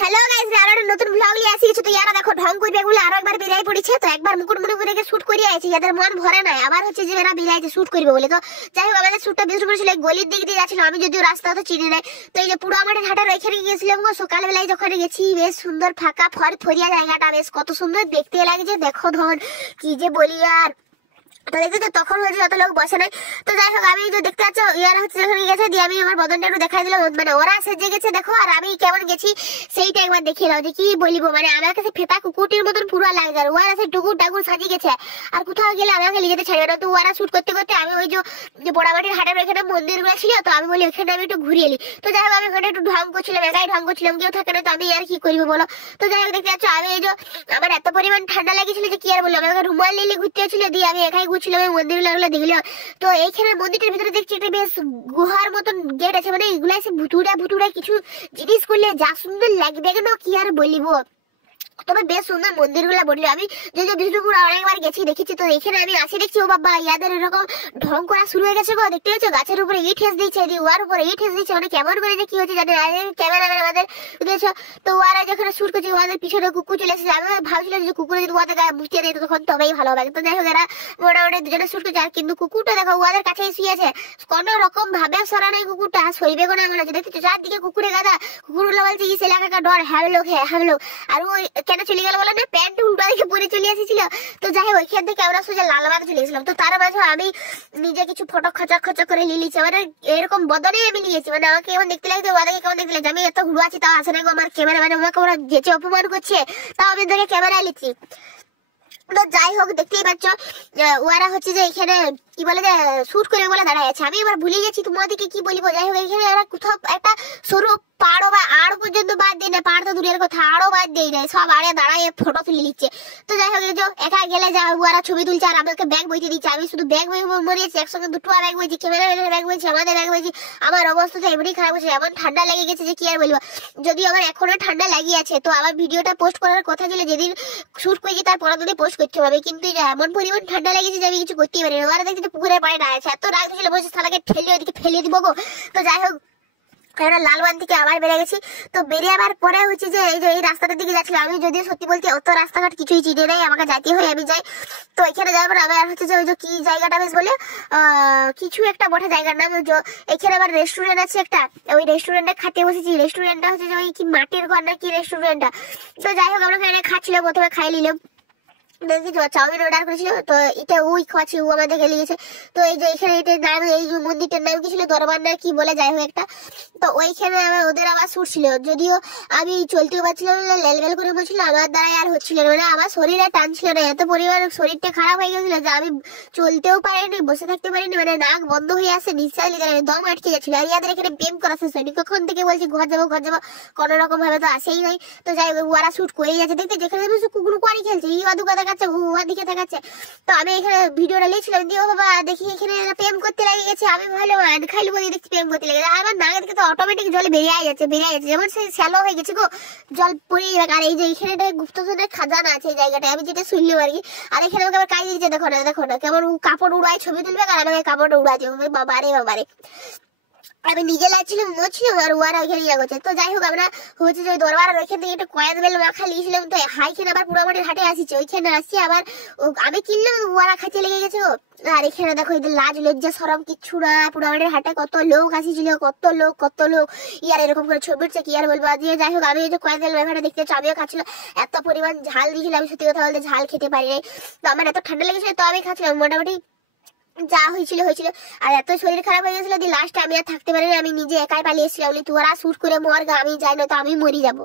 Hello guys, আর একটা নতুন blog নিয়ে আসি কিছু। তো ইয়ারা দেখো ঢং করবে বলে আরো একবার বেরিয়ে পড়েছে। তো একবার মুকুট মনে করে শুট করিয়ে আইছে, এদের মন ভরে নাই। আবার হচ্ছে যে এরা বেরিয়েছে শুট করবে বলে। তো যাই হোক, আমাদের শুটটা বেশ করেছিল গলির দিক দিয়ে যাচ্ছিল, আমি যদিও রাস্তা তো চিনি নাই। তো এই যে পুরো আমাদের ঘাটের ওইখানে গিয়েছিলাম গো, সকালবেলায় যখন গেছি বেশ সুন্দর ফাঁকা ফরিয়া জায়গাটা, বেশ কত সুন্দর দেখতে লাগছে। দেখো ধন কি যে বলি আর। তো দেখতে তো তখন হয়েছে যত লোক বসে নাই। তো যাই হোক, আমি যে দেখতে পাচ্ছ ইয়ারা হচ্ছে যখন গেছে দিয়ে আমি আমার বদনটা একটু দেখাই দিলাম। মানে ওরা সেজে গেছে দেখো, আর আমি কেমন গেছি সেইটা একবার দেখিয়ে দাও যে কি বলিব। মানে আমার কাছে ফেতা কুকুরটির মতন পুরো লাগছে, আর ওরা আছে টুকুর টাকুর সাজিয়ে গেছে। আর কোথাও গেলে আমাকে লিয়ে যেতে ছাড়বে না। তো ওরা শুট করতে করতে আমি ওই যে পোড়ামাটির হাটের ওইখানে মন্দিরগুলো ছিল, তো আমি বলি ওইখানে আমি একটু ঘুরিয়ে এলি। তো যাই হোক, আমি ওখানে একটু ঢং করছিলাম, একাই ঢং করছিলাম, কেউ থাকে না। তো আমি আর কি করবো বলো। তো যাই হোক, দেখতে পাচ্ছ আমি এই যে আমার এত পরিমাণ ঠান্ডা লাগিয়েছিল যে কি আর বললাম। আমাকে রুমাল নিলে ঘুরতে হচ্ছিল, দিয়ে আমি একাই ঘুরছিলাম এই মন্দিরগুলো দেখলো। তো এইখানে মন্দিরটার ভিতরে দেখছি একটা বেশ গুহার মতন গেট আছে। মানে এগুলা এসে ভুতুড়া কিছু জিনিস করলে যা সুন্দর লাগবে কেন কি আর বলিব। তবে বেশ সুন্দর মন্দিরগুলো বললো। আমি যে বিষ্ণুপুর অনেকবার গেছি দেখেছি। তো এখানে আমি আসি দেখছি ও বাবা ইয়াদের এরকম ঢং করা শুরু হয়ে গেছে গো। দেখতে পাচ্ছ গাছের উপরে ইট হেস দিচ্ছে, ওয়ার উপরে ইট হেস দিচ্ছে। মানে কেমন করে যে কি হচ্ছে জানে ক্যামেরাম্যান আমাদের বুঝেছ। তো ওরা যখন শুট করছে ওদের পিছনে কুকুর চলে এসেছে। আমি ভাবছিলাম যে কুকুরে যদি ওদের গায়ে মুছতে দেয় তখন তবেই ভালো হবে। তো যাই হোক, এরা মোটামুটি দুজনে শুট করছে। আর কিন্তু কুকুরটা দেখো ওদের কাছেই শুয়েছে, কোন রকম ভাবে সরা নাই কুকুরটা, সরিবে কোনো মনে হচ্ছে। দেখছো চারদিকে কুকুরে গাদা, কুকুরগুলো বলছে ইস এলাকা কা ডর হ্যাঁ লোক হ্যাঁ লোক। আর ওই কেন চলে গেল বলে না, প্যান্ট উল্টা দিকে পরে চলে এসেছিল। তো যাই হোক, ওইখান থেকে আমরা সোজা লালবাগ চলে গেছিলাম। তো তার মাঝে আমি নিজে কিছু ফটো খচা করে নিয়েছি। মানে এরকম বদনে আমি নিয়েছি, মানে আমাকে কেমন দেখতে লাগছে, ওদেরকে কেমন দেখতে লাগছে। আমি এত ঘুরু আছি তাও আসে না গো আমার ক্যামেরা। মানে আমাকে ওরা যেচে অপমান করছে, তাও আমি ধরে ক্যামেরায় নিচ্ছি। তো যাই হোক, দেখতেই পাচ্ছ ওরা হচ্ছে যে এখানে কি বলে যে শুট করে বলে দাঁড়ায় আছে। আমি এবার ভুলে গেছি তোমাদেরকে কি বলবো। যাই হোক, এখানে এরা কোথাও একটা সরু পাড়ও বা আড় পর্যন্ত বাদ দেয় না, পাড় তো দূরের কথা, আড়ও বাদ দেয় না, সব আড়ে দাঁড়ায় ফটো তুলে নিচ্ছে। তো যাই হোক, এই যে একা গেলে যা ওরা ছবি তুলছে আর আমাকে ব্যাগ বইতে দিচ্ছে। আমি শুধু ব্যাগ বই মরিয়েছি, একসঙ্গে দুটো ব্যাগ বইছি, ক্যামেরাম্যানের ব্যাগ বইছি, আমাদের ব্যাগ বইছি। আমার অবস্থা এমনই খারাপ হচ্ছে, এমন ঠান্ডা লেগে গেছে যে কি আর বলবো। যদিও আমার এখনো ঠান্ডা লাগিয়ে আছে। তো আমার ভিডিওটা পোস্ট করার কথা ছিল যেদিন শুট করেছি তার পরের দিনে পোস্ট করতে হবে, কিন্তু এমন পরিমাণ ঠান্ডা লেগেছে যে আমি কিছু করতেই পারি না। ওরা দেখছি পুকুরের পাড়ে দাঁড়াচ্ছে, এত রাগ ছিল বসে সালাকে ঠেলে ওদিকে ফেলে দিব গো। তো যাই হোক, আমরা লালবান থেকে আবার বেরিয়ে গেছি। তো বেরিয়ে আবার পরে হচ্ছে যে এই রাস্তাটার দিকে যাচ্ছিলাম। আমি যদিও সত্যি বলতে অত রাস্তাঘাট কিছুই চিনি নাই, আমাকে যাইতে হয় আমি যাই। তো এখানে যাওয়ার আমি আর হচ্ছে যে ওই যে কি জায়গাটা বেশ বলে কিছু একটা বটে জায়গার নাম। এখানে আবার রেস্টুরেন্ট আছে একটা, ওই রেস্টুরেন্টে খাতে বসেছি। রেস্টুরেন্টটা হচ্ছে যে ওই কি মাটির ঘর না কি রেস্টুরেন্টটা। তো যাই হোক, আমরা এখানে খাচ্ছিলাম, প্রথমে খাই নিলাম। চাউমিন অর্ডার করেছিল। তো এটা ওই খাওয়াচ্ছি, ও আমাদেরকে লেগেছে। তো এই যে এখানে এটার নাম, এই যে মন্দিরটার নাম কি ছিল, দরবার না কি বলে, যাই হোক একটা। তো ওইখানে ওদের আবার শুট ছিল, যদিও আমি চলতেও পারছিলাম না, লেলবেল করে বলছিল, আমার দ্বারাই আর হচ্ছিল না। মানে আমার শরীরে টানছিল না, এত পরিমাণ শরীরটা খারাপ হয়ে গেছিল যে আমি চলতেও পারিনি, বসে থাকতে পারিনি। মানে নাক বন্ধ হয়ে আসে, নিঃশ্বাস নিতে দম আটকে যাচ্ছিল। আর ইয়াদের এখানে প্রেম করা শেষ হয়নি, কখন থেকে বলছি ঘর যাবো কোনো রকম ভাবে তো আসেই নাই। তো যাই হোক, ওরা শুট করেই যাচ্ছে। দেখতে যেখানে কুকুর কুয়ারি খেলছে, ই অদুকা দেখাচ্ছে, হুয়া দিকে দেখাচ্ছে। তো আমি এখানে ভিডিওটা নিয়েছিলাম, দিয়ে বাবা দেখি এখানে প্রেম করতে লাগে গেছে। আমি ভালো খাইলে বলে দেখছি প্রেম করতে লেগে আমার নাকে থেকে তো অটোমেটিক জলে বেরিয়ে যাচ্ছে যেমন সে শ্যালো হয়ে গেছে গো, জল পড়ে যাবে। আর এই যে এখানে একটা গুপ্তধনের খাজানা আছে এই জায়গাটায়, আমি যেটা শুনলাম আর কি। আর এখানে আমাকে আবার কাজ দিচ্ছে, দেখো না কেমন কাপড় উড়ায় ছবি তুলবে, আর আমাকে কাপড়টা উড়াই দেবে। বাবারে আমি নিজে লাগছিলাম মরছিলাম, আর ওরা ওইখানে ইয়া করছে। তো যাই হোক, আমরা হচ্ছে যে দরবারের ওইখান থেকে একটু কয়েদ বেল মাখা নিয়েছিলাম। তো হাইখানে আবার পুরোমাটির হাটে আসিছে, ওইখানে আসছি আবার আমি কিনলাম, ওরা খাইতে লেগে গেছে। আর এখানে দেখো এদের লাজ লজ্জা সরম কিচ্ছু না, পুরোমাটির হাটে কত লোক আসিছিল, কত লোক ইয়ার এরকম করে ছবি উঠছে, কি আর বলবো। দিয়ে যাই হোক, আমি এই যে কয়েদ বেল মাখাটা দেখতে পাচ্ছি, আমিও খাচ্ছিল। এত পরিমাণ ঝাল দিয়েছিল, আমি সত্যি কথা বলতে ঝাল খেতে পারি নাই। তো আমার এত ঠান্ডা লেগেছিল, তো আমি খাচ্ছিলাম মোটামুটি যা হয়েছিল। আর এত শরীর খারাপ হয়ে গেছিল যে লাস্টে আমি আর থাকতে পারিনি, আমি নিজে একাই পালিয়ে এসেছিলাম। তোরা শুট করে মর গা, আমি যাই না তো আমি মরি যাবো।